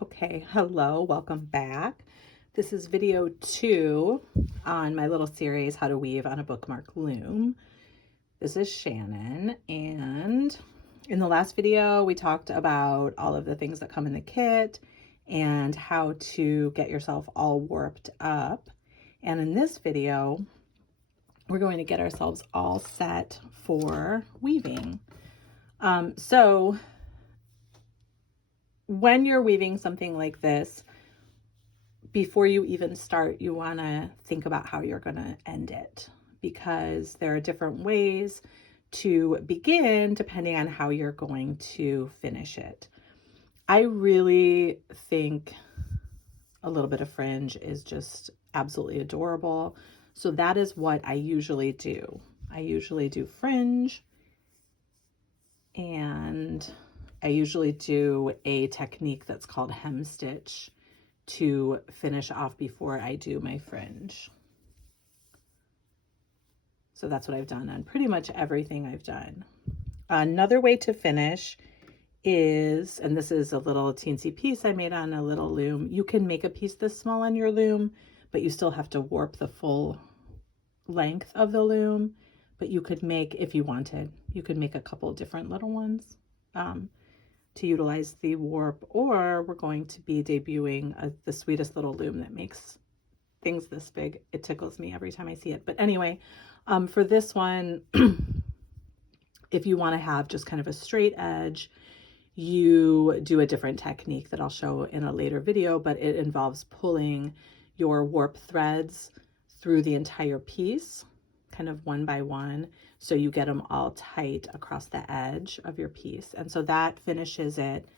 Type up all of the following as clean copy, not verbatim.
Okay, hello, welcome back. This is video 2 on my little series, How to Weave on a Bookmark Loom. This is Shannon, and in the last video, we talked about all of the things that come in the kit and how to get yourself all warped up. And in this video, we're going to get ourselves all set for weaving. So when you're weaving something like this, before you even start, you want to think about how you're going to end it, because there are different ways to begin depending on how you're going to finish it. I really think a little bit of fringe is just absolutely adorable. So that is what I usually do. I usually do fringe, and I usually do a technique that's called hem stitch to finish off before I do my fringe. So that's what I've done on pretty much everything I've done. Another way to finish is, and this is a little teensy piece I made on a little loom. You can make a piece this small on your loom, but you still have to warp the full length of the loom. But you could make, if you wanted, you could make a couple different little ones to utilize the warp, or we're going to be debuting the sweetest little loom that makes things this big. It tickles me every time I see it. But anyway, for this one, if you want to have just kind of a straight edge, you do a different technique that I'll show in a later video, but it involves pulling your warp threads through the entire piece, kind of one by one, so you get them all tight across the edge of your piece. And so that finishes it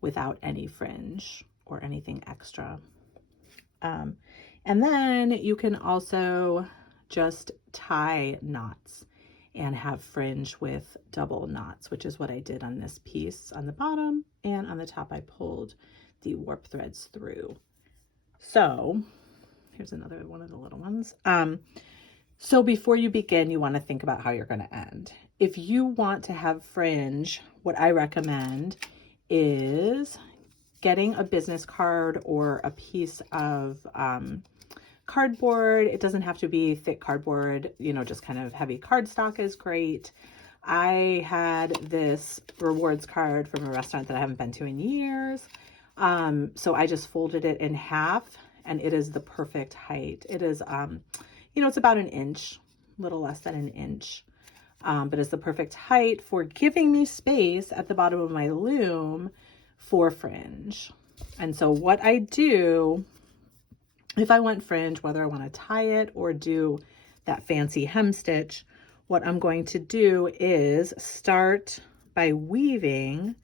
without any fringe or anything extra. And then you can also just tie knots and have fringe with double knots, which is what I did on this piece on the bottom, and on the top I pulled the warp threads through. So here's another one of the little ones. So before you begin, you want to think about how you're going to end. If you want to have fringe, what I recommend is getting a business card or a piece of cardboard. It doesn't have to be thick cardboard, just kind of heavy cardstock is great. I had this rewards card from a restaurant that I haven't been to in years. So I just folded it in half, and it is the perfect height. It is, it's about an inch, a little less than an inch, but it's the perfect height for giving me space at the bottom of my loom for fringe. And so what I do, if I want fringe, whether I want to tie it or do that fancy hem stitch, what I'm going to do is start by weaving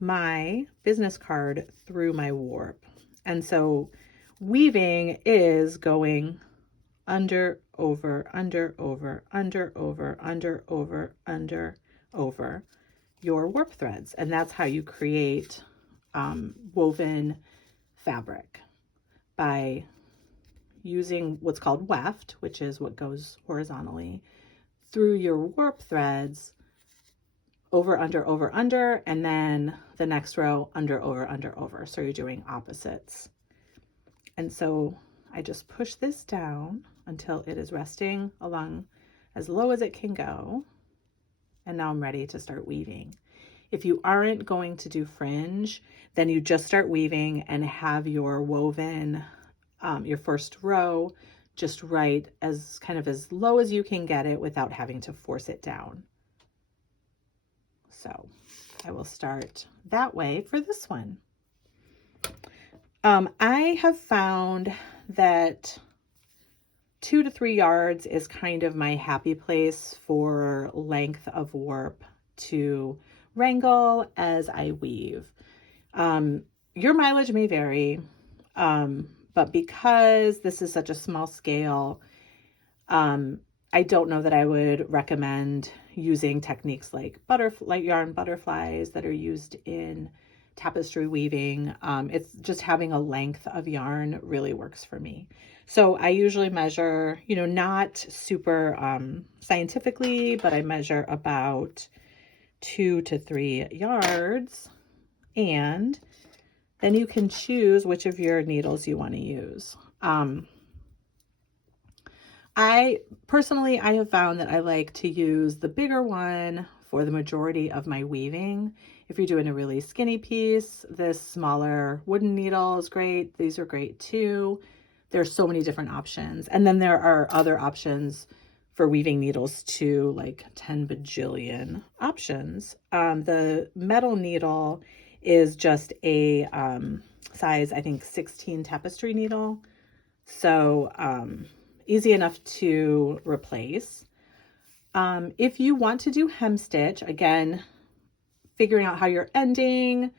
my business card through my warp. And so weaving is going under, over, under, over, under, over, under, over, under, over your warp threads. And that's how you create woven fabric, by using what's called weft, which is what goes horizontally through your warp threads, over, under, and then the next row under, over. So you're doing opposites. And so I just push this down until it is resting along as low as it can go. And now I'm ready to start weaving. If you aren't going to do fringe, then you just start weaving and have your woven, your first row, just right as kind of as low as you can get it without having to force it down. So I will start that way for this one. I have found that 2 to 3 yards is kind of my happy place for length of warp to wrangle as I weave. Your mileage may vary, but because this is such a small scale, I don't know that I would recommend using techniques like yarn butterflies that are used in tapestry weaving. It's just having a length of yarn really works for me. So I usually measure, not super scientifically, but I measure about 2 to 3 yards, and Then you can choose which of your needles you want to use. I have found that I like to use the bigger one for the majority of my weaving. If you're doing a really skinny piece, this smaller wooden needle is great. These are great too. There's so many different options. And then there are other options for weaving needles too, like 10 bajillion options. The metal needle is just a size, I think, 16 tapestry needle. So easy enough to replace. If you want to do hem stitch, again, figuring out how you're ending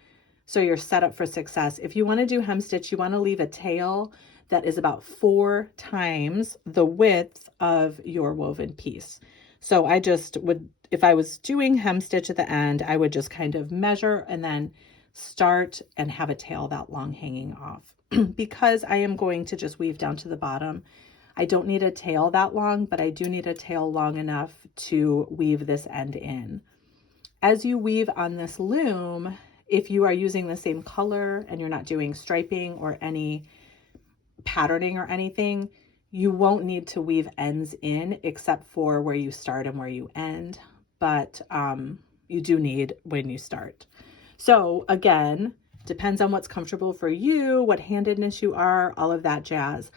so you're set up for success. If you want to do hem stitch, you want to leave a tail that is about 4 times the width of your woven piece. So I just would, if I was doing hem stitch at the end, I would just kind of measure and then start and have a tail that long hanging off. Because I am going to just weave down to the bottom, I don't need a tail that long, but I do need a tail long enough to weave this end in. As you weave on this loom, if you are using the same color and you're not doing striping or any patterning or anything, you won't need to weave ends in except for where you start and where you end, but you do need when you start. So again, depends on what's comfortable for you, what handedness you are, all of that jazz.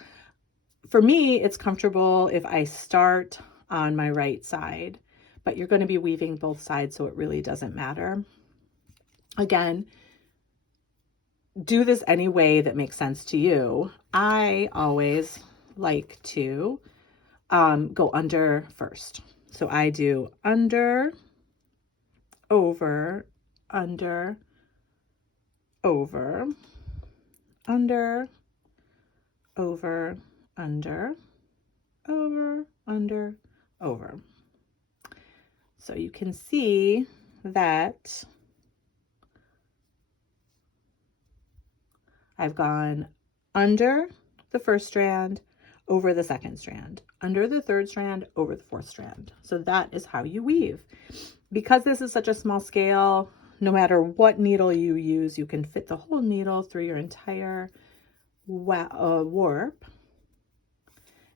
For me, it's comfortable if I start on my right side, but you're going to be weaving both sides, so it really doesn't matter. Again, do this any way that makes sense to you. I always like to go under first. So I do under, over, under, over, under, over, under, over, under, over. So you can see that I've gone under the first strand, over the second strand, under the third strand, over the fourth strand. So that is how you weave. Because this is such a small scale, no matter what needle you use, you can fit the whole needle through your entire warp.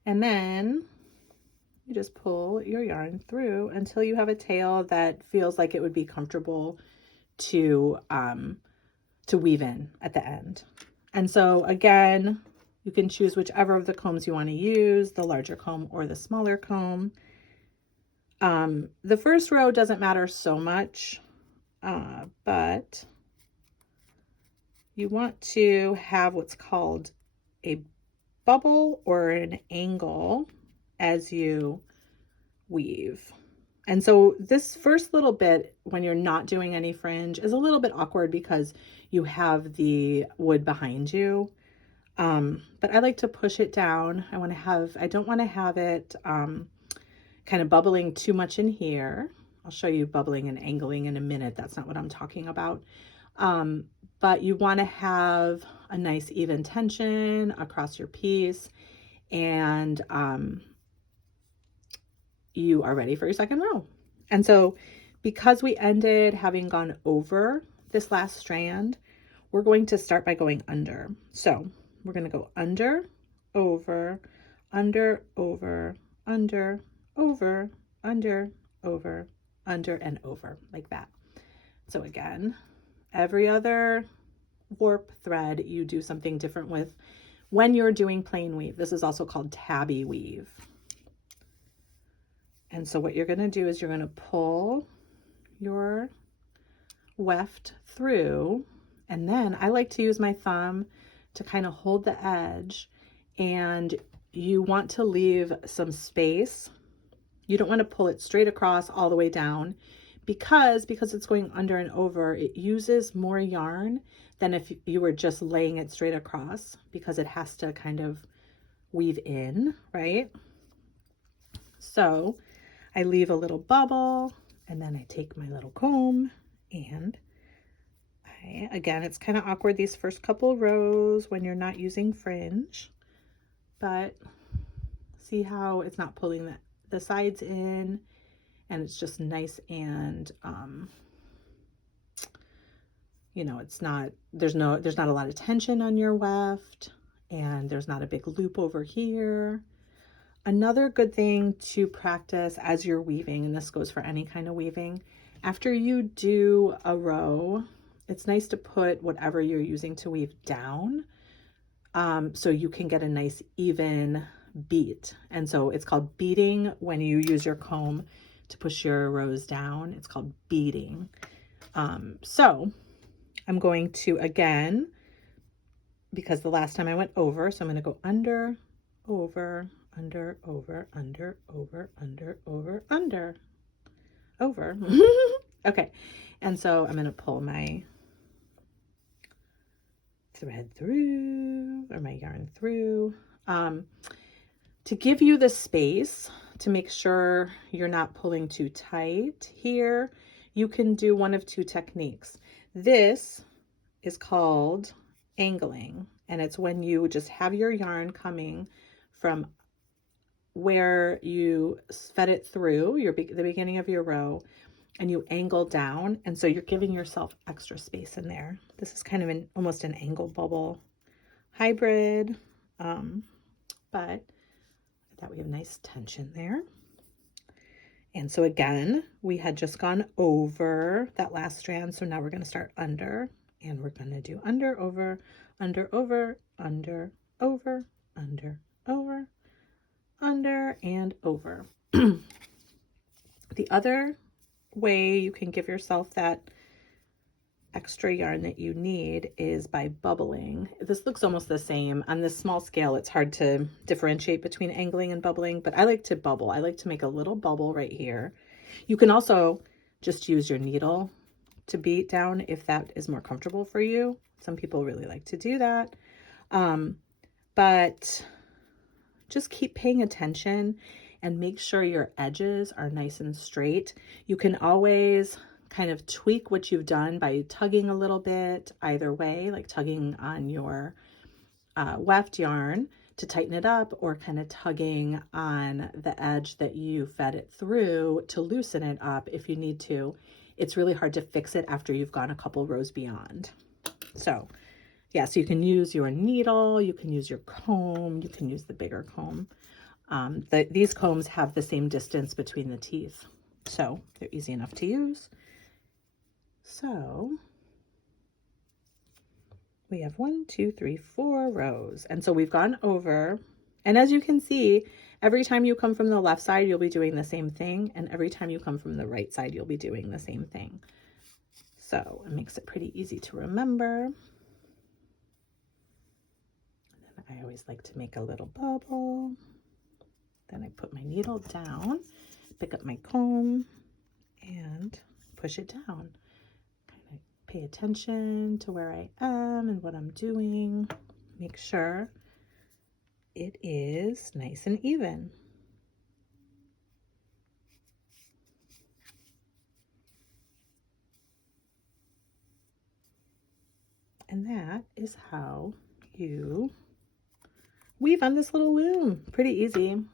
And then you just pull your yarn through until you have a tail that feels like it would be comfortable to weave in at the end. And so again, you can choose whichever of the combs you want to use, the larger comb or the smaller comb. The first row doesn't matter so much, but you want to have what's called a bubble or an angle as you weave. And so this first little bit, when you're not doing any fringe, is a little bit awkward because you have the wood behind you. But I like to push it down. I don't want to have it kind of bubbling too much in here. I'll show you bubbling and angling in a minute. That's not what I'm talking about. But you want to have a nice even tension across your piece, and you are ready for your second row. And so because we ended having gone over this last strand, we're going to start by going under. So we're going to go under, over, under, over, under, over, under, over, under, and over, like that. So again, every other warp thread you do something different with when you're doing plain weave. This is also called tabby weave. And so what you're going to do is you're going to pull your weft through, and then I like to use my thumb to kind of hold the edge, and you want to leave some space. You don't want to pull it straight across all the way down because it's going under and over, it uses more yarn than if you were just laying it straight across, because it has to kind of weave in, right? So I leave a little bubble, and then I take my little comb, and again, it's kind of awkward these first couple rows when you're not using fringe, but see how it's not pulling the sides in, and it's just nice and you know, it's not, there's not a lot of tension on your weft, and there's not a big loop over here. Another good thing to practice as you're weaving, and this goes for any kind of weaving, after you do a row, it's nice to put whatever you're using to weave down, so you can get a nice even beat. And so it's called beating when you use your comb to push your rows down. It's called beating. So I'm going to, again, because the last time I went over, so I'm going to go under, over, under, over, under, over, under, over, under, over. Okay. And so I'm going to pull my thread through, or my yarn through, to give you the space to make sure you're not pulling too tight here. You can do one of two techniques. This is called angling, and it's when you just have your yarn coming from where you fed it through the beginning of your row, and you angle down, and so you're giving yourself extra space in there. This is kind of almost an angle bubble hybrid, but I thought we have nice tension there. And so again, we had just gone over that last strand, so now we're going to start under, and we're going to do under, over, under, over, under, over, under, over, under, and over. The other way you can give yourself that extra yarn that you need is by bubbling. This looks almost the same. On this small scale, it's hard to differentiate between angling and bubbling, but I like to bubble. I like to make a little bubble right here. You can also just use your needle to beat down if that is more comfortable for you. Some people really like to do that. But just keep paying attention and make sure your edges are nice and straight. You can always kind of tweak what you've done by tugging a little bit either way, like tugging on your weft yarn to tighten it up, or kind of tugging on the edge that you fed it through to loosen it up if you need to. It's really hard to fix it after you've gone a couple rows beyond. So yeah, so you can use your needle, you can use your comb, you can use the bigger comb. These combs have the same distance between the teeth, so they're easy enough to use. So we have 1, 2, 3, 4 rows. And so we've gone over, and as you can see, every time you come from the left side, you'll be doing the same thing. And every time you come from the right side, you'll be doing the same thing. So it makes it pretty easy to remember. And then I always like to make a little bubble. Then I put my needle down, pick up my comb, and push it down. Kind of pay attention to where I am and what I'm doing. Make sure it is nice and even. And that is how you weave on this little loom. Pretty easy.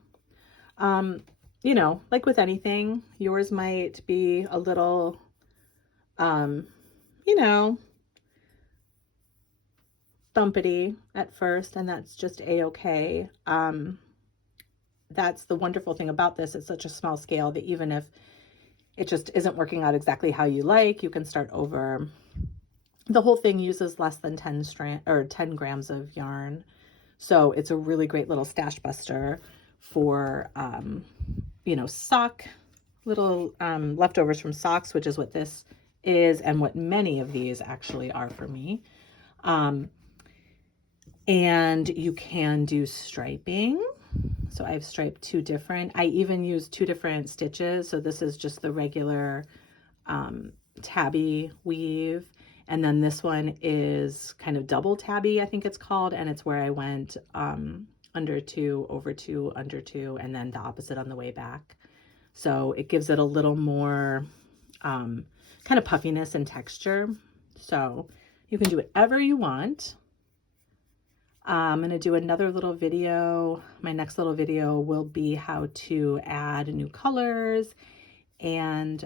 You know, like with anything, yours might be a little, you know, bumpity at first, and that's just a-okay. That's the wonderful thing about this. It's such a small scale that even if it just isn't working out exactly how you like, you can start over. The whole thing uses less than 10 grams of yarn. So it's a really great little stash buster for, you know, little leftovers from socks, which is what this is and what many of these actually are for me. And you can do striping. So I've striped 2 different, I even use 2 different stitches. So this is just the regular tabby weave. And then this one is kind of double tabby, I think it's called. And it's where I went under 2, over 2, under 2, and then the opposite on the way back. So it gives it a little more kind of puffiness and texture. So you can do whatever you want. I'm going to do another little video. My next little video will be how to add new colors and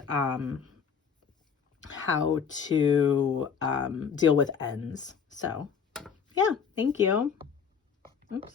how to deal with ends. So yeah, thank you. Oops.